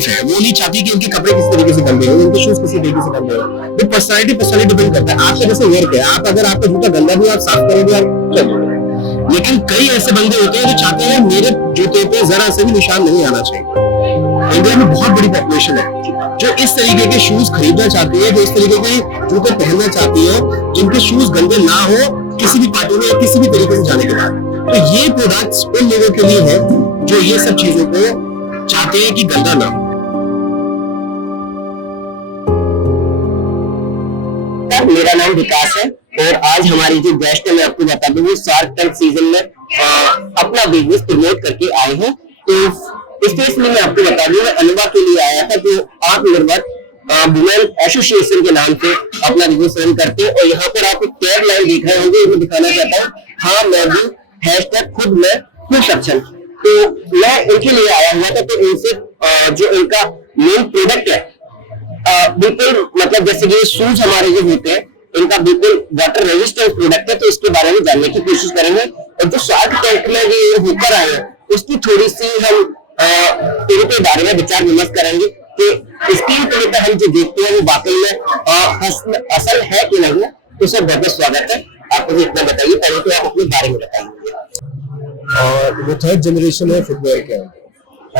Wife है, वो नहीं चाहती कि उनके कपड़े किस तरीके से गंदे हो, उनके शूज किसी तरीके से गंदे हो। वो पर्सनालिटी डिपेंड करता है आपका जैसे वर्क है। आप अगर आपका जूता गंदा भी आप साफ करोगे आप चलो। लेकिन कई ऐसे बंदे होते हैं जो चाहते हैं मेरे जूते पे जरा से भी निशान नहीं आना चाहिए। इंडिया में बहुत बड़ी पॉपुलेशन है जो इस तरीके के शूज खरीदना चाहती है, जो इस तरीके के जूते पहनना चाहती है, जिनके शूज गंदे ना हो किसी भी पार्टी में या किसी भी तरीके से जाने के बाद। तो ये प्रोडक्ट्स उन लोगों के लिए है जो ये सब चीजों को चाहते हैं कि गंदा ना हो। मेरा नाम विकास है और आज हमारी जो गेस्ट है मैं आपको बता दूं वो शार्क टैंक सीजन में अपना बिजनेस प्रमोट करके आए हैं। तो इसमें मैं आपको बता दूं मैं अनवा के लिए आया था जो आत्मनिर्भर वुमेन एसोसिएशन के नाम से अपना बिजनेस रन करते हैं। और यहाँ पर आप एक टैग लाइन देख रहे होंगे, मैं दिखाना चाहता हूँ, हाँ मैं भी हैशटैग खुद में हूँ सक्षम। तो मैं इनके लिए आया हुआ था। तो इनसे जो इनका मेन प्रोडक्ट है बिल्कुल मतलब जैसे कि शूज हमारे जो होते हैं इनका बिल्कुल वाटर रेजिस्टेंट प्रोडक्ट है, तो इसके बारे में जानने की कोशिश करेंगे। और जो शार्क टैंक में ये होकर आए हैं उसकी थोड़ी सी हम इनके बारे में विचार विमर्श करेंगे कि स्क्रीन पर हम जो देखते हैं वो वाकई में असल है कि नहीं है। तो सर बहुत बहुत स्वागत है, आप मुझे इतना बताइए, पहले तो आप अपने बारे में बताइए। और वो थर्ड जनरेशन है फुटवेयर के।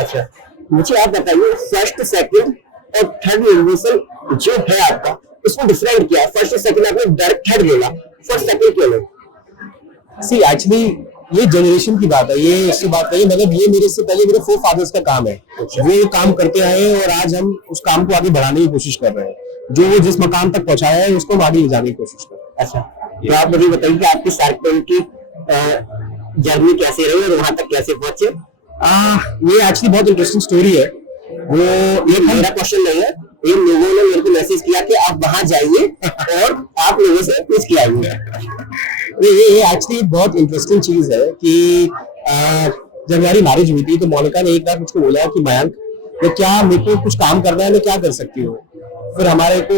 अच्छा, मुझे आप बताइए फर्स्ट सेकंड और थर्ड जनरेशन जो है आपका उसमें डिफरेंट क्या है? फर्स्ट और सेकंड आपने डायरेक्ट थर्ड बोला, फर्स्ट सेकंड क्यों नहीं? सी एक्चुअली ये जनरेशन की बात है, ये इसकी बात नहीं, मतलब ये मेरे से पहले मेरे फोर फादर्स का काम है। वो काम करते आए और आज हम उस काम को आगे बढ़ाने की कोशिश कर रहे हैं। जो वो जिस मकाम तक पहुंचाया है उसको हम आगे ले जाने की कोशिश कर रहे हैं। अच्छा, तो आप मुझे बताइए कि आपकी शार्क टैंक की जर्नी कैसे रही और वहां तक कैसे पहुंचे? ये एक्चुअली बहुत इंटरेस्टिंग स्टोरी है। वो ये मेरा क्वेश्चन नहीं है, ये लोगों ने मेरे को मैसेज किया कि आप वहां जाइए और आप लोगों से पूछ के आइए। ये एक्चुअली बहुत इंटरेस्टिंग चीज है कि जब हमारी मैरिज हुई थी तो मोनिका ने एक बार मुझको बोला कि मयंक तो क्या मेरे को कुछ काम करना है, मैं क्या कर सकती हूँ। फिर हमारे को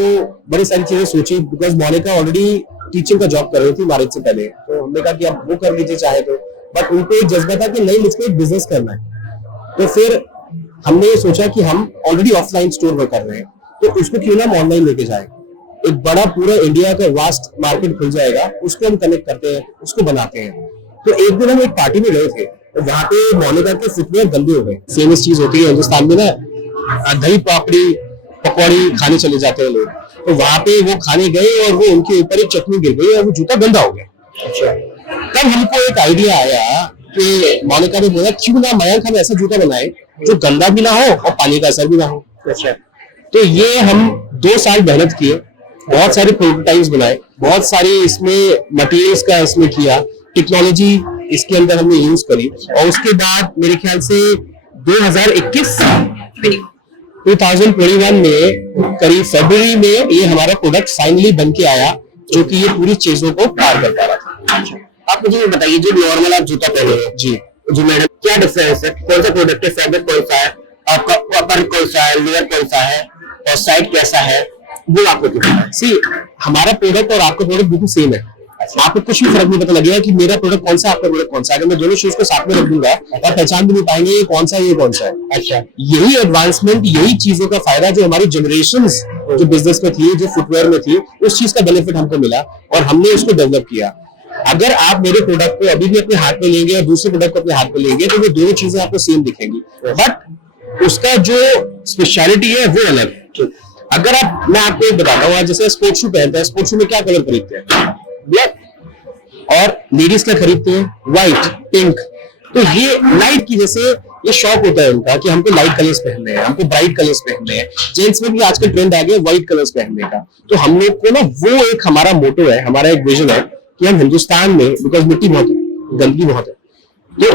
बड़ी सारी चीजें सोची, बिकॉज मोनिका ऑलरेडी टीचिंग का जॉब कर रही थी मैरिज से पहले। तो हमने कहा कि आप वो कर लीजिए चाहे तो, बट उनको एक जज्बा था कि नहीं मुझको एक बिजनेस करना है। तो फिर हमने ये सोचा कि हम ऑलरेडी ऑफलाइन स्टोर में कर रहे हैं तो उसको क्यों ना हम ऑनलाइन लेके जाए। एक बड़ा पूरा इंडिया का वास्ट मार्केट खुल जाएगा, उसको हम कनेक्ट करते हैं, उसको बनाते हैं। तो एक दिन हम एक पार्टी में गए थे तो वहां पे मोनिका के फुटवेयर गंदे हो गए। फेमस चीज होती है हिंदुस्तान में ना, दही पापड़ी पकौड़ी खाने चले जाते हैं लोग। तो वहां पे वो खाने गए और वो उनके ऊपर एक चटनी गिर गई और वो जूता गंदा हो गया। अच्छा, तब हमको एक आइडिया आया कि मोनिका ने बोला क्यों ना मयंक हम ऐसा जूता बनाए जो गंदा भी ना हो और पानी का असर भी ना हो। अच्छा, तो ये हम 2 साल मेहनत किए, बहुत सारे प्रोटोटाइप्स बनाए, बहुत सारी इसमें मटेरियल्स का इसमें किया, टेक्नोलॉजी इसके अंदर हमने यूज करी। और उसके बाद मेरे ख्याल से 2021 में करीब फरवरी में ये हमारा प्रोडक्ट फाइनली बन के आया जो कि ये पूरी चीजों को पार कर पा रहा था। आप मुझे ये बताइए जो नॉर्मल आप जूता पहने हैं जी जी मैडम, क्या डिफरेंस है? कौन सा प्रोडक्ट है, फैब्रिक कौन सा है, आपका अपर कौन सा है, लेयर कौन सा है और साइड कैसा है, वो आपको दिखाना। सी हमारा प्रोडक्ट और आपका प्रोडक्ट बिल्कुल सेम है। अच्छा, आपको कुछ भी फर्क नहीं पता लगेगा कि मेरा प्रोडक्ट कौन सा आपका प्रोडक्ट कौन सा है। अगर मैं दोनों शूज को साथ में रख दूंगा और पहचान भी नहीं पाएंगे ये कौन सा ये कौन सा है। अच्छा, यही एडवांसमेंट, यही चीजों का फायदा जो हमारी जनरेशंस जो बिजनेस में थी, जो फुटवेयर में थी, उस चीज का बेनिफिट हमको मिला और हमने उसको डेवलप किया। अगर आप मेरे प्रोडक्ट को अभी भी अपने हाथ में लेंगे और दूसरे प्रोडक्ट को अपने हाथ में लेंगे तो वो दोनों चीजें आपको सेम दिखेंगी, बट उसका जो स्पेशलिटी है वो अलग है। अगर मैं आपको एक बताता हूँ, जैसे स्पोर्ट्स शू पहनते हैं, स्पोर्ट्स शू में क्या कलर खरीदते हैं? ब्लैक। और लेडीज क्या खरीदते हैं? White, pink. तो ये लाइट की जैसे ये शौक होता है उनका कि हमको लाइट कलर्स पहनने हैं, हमको ब्राइट कलर्स पहनने हैं। जेंट्स में भी आजकल ट्रेंड आ गया व्हाइट कलर्स पहनने का। तो हम लोग को ना वो एक हमारा मोटो है, हमारा एक विजन है कि हम हिंदुस्तान में, बिकॉज मिट्टी बहुत है, गंदगी बहुत है, तो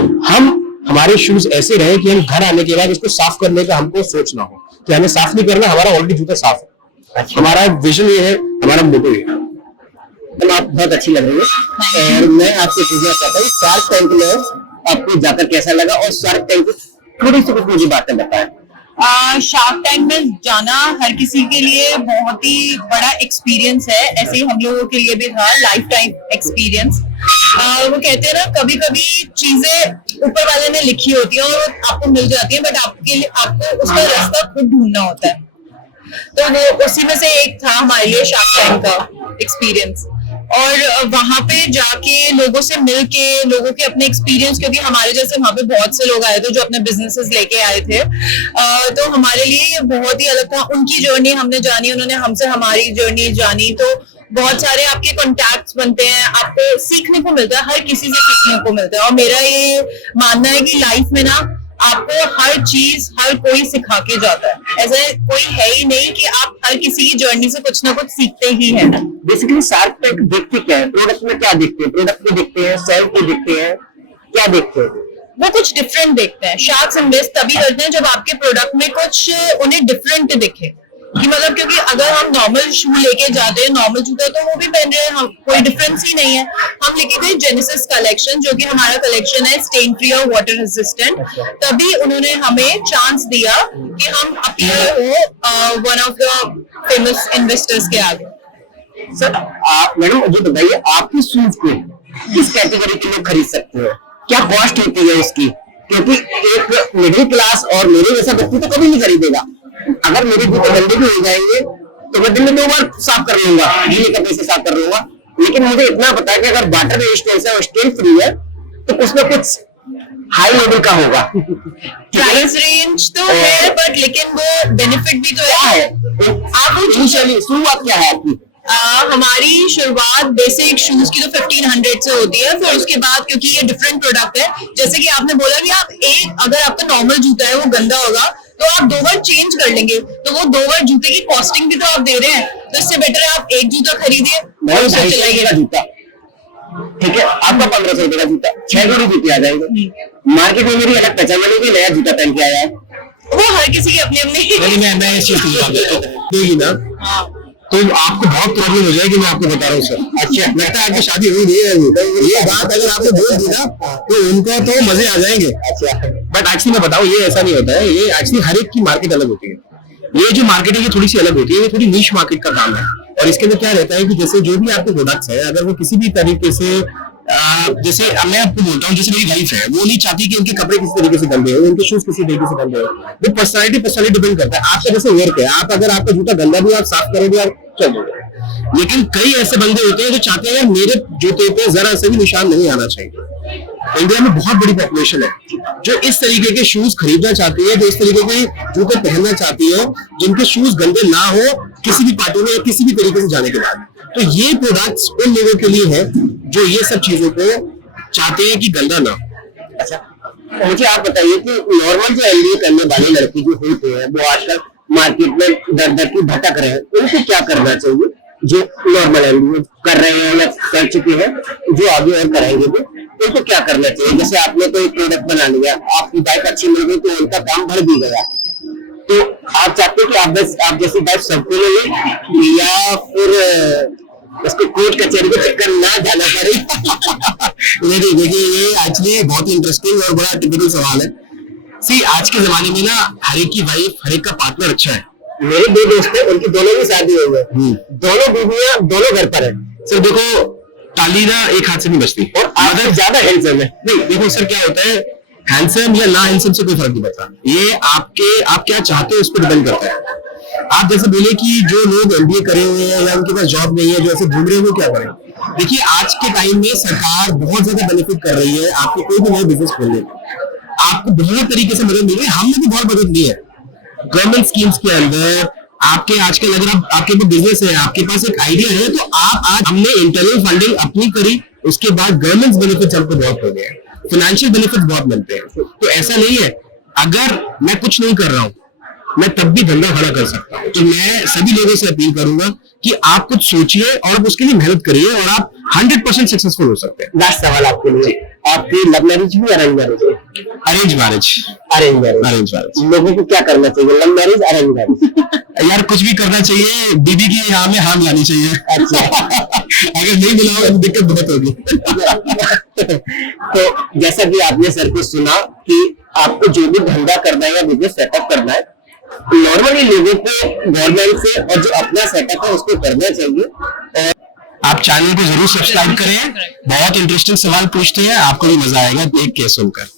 हमारे शूज ऐसे रहे कि हम घर आने के बाद उसको साफ करने का हमको सोचना हो कि हमें साफ नहीं करना, हमारा ऑलरेडी जूता साफ है। अच्छा, हमारा विजन ये है, हमारा मोटो ये है। आप बहुत अच्छी लग रही है और मैं आपसे पूछना चाहता हूँ शार्क टैंक में आपको जाकर कैसा लगा और शार्क टैंक थोड़ी सी कुछ मुझे बातें बताएं। शार्क टैंक में जाना हर किसी के लिए बहुत ही बड़ा एक्सपीरियंस है, ऐसे ही हम लोगों के लिए भी था लाइफ टाइम एक्सपीरियंस। वो कहते हैं ना, कभी कभी चीजें ऊपर वाले ने लिखी होती है और वो आपको मिल जाती है, बट आपके लिए आपको उसका रास्ता खुद ढूंढना होता है। तो वो उसी में से एक था हमारे लिए शार्क टैंक का एक्सपीरियंस। और वहां पे जाके लोगों से मिलके, लोगों के अपने एक्सपीरियंस, क्योंकि हमारे जैसे वहां पे बहुत से लोग आए थे जो अपने बिजनेसेस लेके आए थे, तो हमारे लिए ये बहुत ही अलग था। उनकी जर्नी हमने जानी, उन्होंने हमसे हमारी जर्नी जानी, तो बहुत सारे आपके कॉन्टैक्ट्स बनते हैं, आपको सीखने को मिलता है, हर किसी से सीखने को मिलता है। और मेरा ये मानना है कि लाइफ में ना आपको हर चीज हर कोई सिखा के जाता है। ऐसा कोई है ही नहीं कि आप हर किसी की जर्नी से कुछ ना कुछ सीखते ही हैं। बेसिकली शार्क टैंक देखते क्या है, प्रोडक्ट में क्या देखते हैं, प्रोडक्ट को देखते हैं, सेल को देखते हैं, क्या देखते हैं? वो कुछ डिफरेंट देखते हैं। शार्क्स इन्वेस्ट तभी करते हैं जब आपके प्रोडक्ट में कुछ उन्हें डिफरेंट दिखे, कि मतलब, क्योंकि अगर हम नॉर्मल शू लेके जाते हैं, नॉर्मल जूता, तो वो भी पहन रहे हैं, हम कोई डिफरेंस ही नहीं है। हम लेके गए जेनेसिस कलेक्शन, जो कि हमारा कलेक्शन है स्टेन फ्री और वाटर रेजिस्टेंट, तभी उन्होंने हमें चांस दिया कि हम अपीयर हो one of the famous investors के आगे। सर आप मैडम मुझे बताइए, आपके शूज को किस कैटेगरी के लोग खरीद सकते हैं, क्या कॉस्ट होती है उसकी? क्योंकि एक मिडिल क्लास और मेरे जैसा व्यक्ति तो कभी नहीं खरीदेगा। अगर मेरे जूते गंदे भी हो जाएंगे तो मैं दिन में 2 बार साफ कर लूंगा, गीले कपड़े से साफ कर लूंगा, लेकिन मुझे इतना पता है कि अगर वाटर रेजिस्टेंस है और स्टेन फ्री है तो उसमें कुछ हाई लेवल का होगा। प्राइस रेंज तो है, बट लेकिन वो बेनिफिट भी तो है। आप शुरुआत क्या है आपकी? हमारी शुरुआत बेसिक शूज की तो 1500 से होती है। फिर उसके बाद, क्योंकि ये डिफरेंट प्रोडक्ट है, जैसे कि आपने बोला कि आप अगर आपका नॉर्मल जूता है वो गंदा होगा तो आप 2 बार चेंज कर लेंगे, तो वो 2 बार जूते की कॉस्टिंग भी तो आप दे रहे हैं। तो इससे बेटर है आप एक जूता खरीदिए, का जूता, ठीक है, आपका 1500 रुपए का जूता 6 जोड़ी जूते आ जाएंगे। मार्केट में मेरी अलग पहचान बनेगी, नया जूता पहन के आया है, वो हर किसी की अपनी अपनी मैं इस चीज को जवाब देगी ना, तो आपको बहुत प्रॉब्लम हो जाएगी। मैं आपको बता रहा हूँ सर। अच्छा, लगता है आपकी शादी हुई नहीं है अभी। ये बात अगर आपने बोल दी ना तो उनको तो मजे आ जाएंगे। अच्छा, बट एक्चुअली मैं बताऊँ, ये ऐसा नहीं होता है। ये एक्चुअली हर एक की मार्केट अलग होती है। ये जो मार्केट है ये थोड़ी सी अलग होती है, ये थोड़ी नीश मार्केट का काम है। और इसके अंदर क्या रहता है कि जैसे जो भी आपके प्रोडक्ट्स है, अगर वो किसी भी तरीके से जैसे मैं आपको बोलता हूँ, जैसे मेरी वाइफ है, वो नहीं चाहती कि उनके कपड़े किसी तरीके से गंदे हो, उनके शूज किसी तरीके से गंदे हो। वो पर्सनैलिटी डिपेंड करता है आपका जैसे वर्क है। आप अगर आपका जूता गंदा भी आप साफ करोगे आप चल जाओगे। लेकिन कई ऐसे बंदे होते हैं जो चाहते हैं मेरे जूते पे जरा से भी निशान नहीं आना चाहिए। इंडिया में बहुत बड़ी पॉपुलेशन है जो इस तरीके के शूज खरीदना चाहती है, जो इस तरीके के जूते पहनना चाहती है, जिनके शूज गंदे ना हो किसी भी पार्टी में या किसी भी तरीके से जाने के बाद। तो ये प्रोडक्ट्स उन लोगों के लिए है जो ये सब चीजों को चाहते हैं कि गंदा ना। अच्छा, तो मुझे आप बताइए कि नॉर्मल जो एमबीए करने वाले लड़के जो होते हैं वो आजकल मार्केट में दर दर की भटक रहे हैं, उनको क्या करना चाहिए? जो नॉर्मल एमबीए कर रहे हैं या कर चुके हैं, जो आगे और कराएंगे भी, उनको क्या करना चाहिए? जैसे आपने कोई प्रोडक्ट बना लिया, आपकी बाइक अच्छी मिल गई तो उनका काम बढ़ भी गया, तो आप चाहते हैं कि आप जैसी बाइक सबको ले लें या फिर उसको कोर्ट कचहरी के चक्कर ना जाना पड़े? देखिए ये एक्चुअली बहुत ही इंटरेस्टिंग और बड़ा टिपिकल सवाल है। सी आज के जमाने में ना हर एक की वाइफ, हर एक का पार्टनर अच्छा है। मेरे 2 दोस्त हैं, उनकी दोनों की शादी हुई है, दोनों बीवियां दोनों घर पर है। सर देखो, ताली ना एक हाथ से नहीं बचती। और आप ज्यादा हैंडसम है। नहीं देखो सर, क्या होता है, हैंडसम या ना हैंडसम से कोई फर्क नहीं पड़ता। ये आप क्या चाहते हो उस पर डिपेंड करता है। आप जैसे बोले कि जो लोग एमबीए करे हुए हैं या उनके पास जॉब नहीं है, जो ऐसे घूम रहे हैं, वो क्या करें? देखिए आज के टाइम में सरकार बहुत ज्यादा बेनिफिट कर रही है आपको कोई भी नया बिजनेस खोलने में। आपको बहुत तरीके से मदद मिल रही है, हमने भी बहुत मदद दी है गवर्नमेंट स्कीम्स के अंदर। आपके आजकल अगर आपके पास बिजनेस है, आपके पास एक आइडिया है, तो आप आज हमने इंटरनल फंडिंग अपनी करी, उसके बाद गवर्नमेंट बेनिफिट हमको बहुत हो गए, फाइनेंशियल बेनिफिट बहुत मिलते हैं। तो ऐसा नहीं है अगर मैं कुछ नहीं कर रहा हूँ मैं तब भी धंधा खड़ा कर सकता हूँ। तो मैं सभी लोगों से अपील करूंगा कि आप कुछ सोचिए और उसके लिए मेहनत करिए और आप 100% सक्सेसफुल हो सकते हैं। लास्ट सवाल आपके लिए, आपकी लव मैरिज भी arrange marriage? Arrange marriage. Arrange marriage लोगों को क्या करना चाहिए, लव मैरिज अरेंज मैरिज? यार कुछ भी करना चाहिए, बीबी की यहाँ में हाँ मिलानी चाहिए। अच्छा अगर नहीं मिलाओगे तो दिक्कत बहुत होगी। तो जैसा कि आपने सर को सुना कि आपको जो भी धंधा करना है या बिजनेस सेटअप करना है, नॉर्मली लोगों को गवर्नमेंट से और जो अपना सेटअप है उसको करना चाहिए। और आप चैनल को जरूर सब्सक्राइब करें, बहुत इंटरेस्टिंग सवाल पूछते हैं, आपको भी मजा आएगा देख के सुनकर।